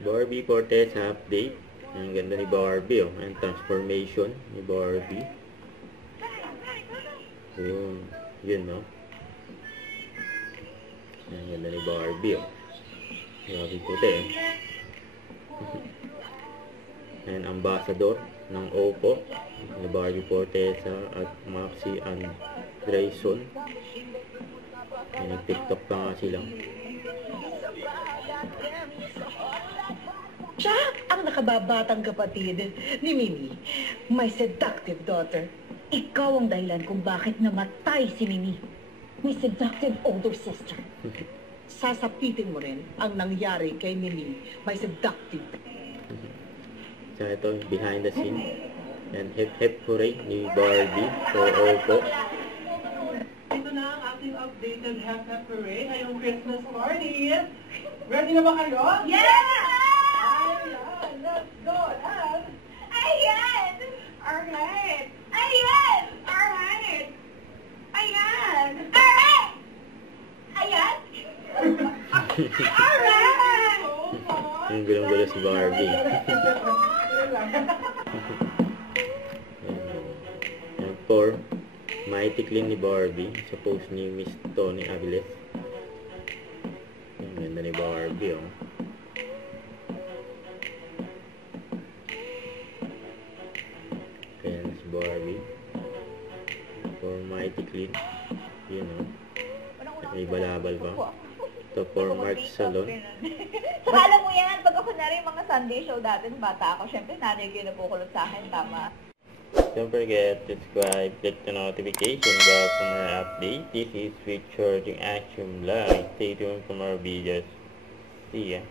Barbie Fortesa update. Ang ganda ni Barbie, oh. Ang transformation ni Barbie. Yun, no? Ang ganda ni Barbie, oh. Barbie puti, eh. And ambassador ng Oppo ni Barbie Fortesa at Maxi Andreyson. Nag-TikTok pa nga sila. Siya ang nakababatang kapatid ni Mimi, my seductive daughter. Ikaw ang dahilan kung bakit namatay si Mimi, my seductive older sister. Sasapitin mo rin ang nangyari kay Mimi, my seductive. So ito, behind the scene. And hip hip hooray ni Barbie for Oppo. Ito na ang ating updated hip hip hooray ngayong Christmas party. Ready na ba kayo? Yeah! Ayan, let's go. And Ayan! Alright! Ayan! Alright! Ayan! Alright! Ayan! Alright! Yung gulong-gulo si Barbie. And for Mighty Clean ni Barbie, suppose ni Miss Tony Aviles. Ang ganda ni Barbie, oh. Ayan si Barbie. For Mighty Clean. Yun, oh. May balabal pa. Ito for Mark Salon. Saka alam mo yan, pag ako na rin mga Sunday show dati ng bata ako, syempre nanay ko yung napukulot sa akin, tama. Don't forget to subscribe, click the notification bell for more updates. This is Sweet Charging Action Vlog. Stay tuned for more videos. See ya.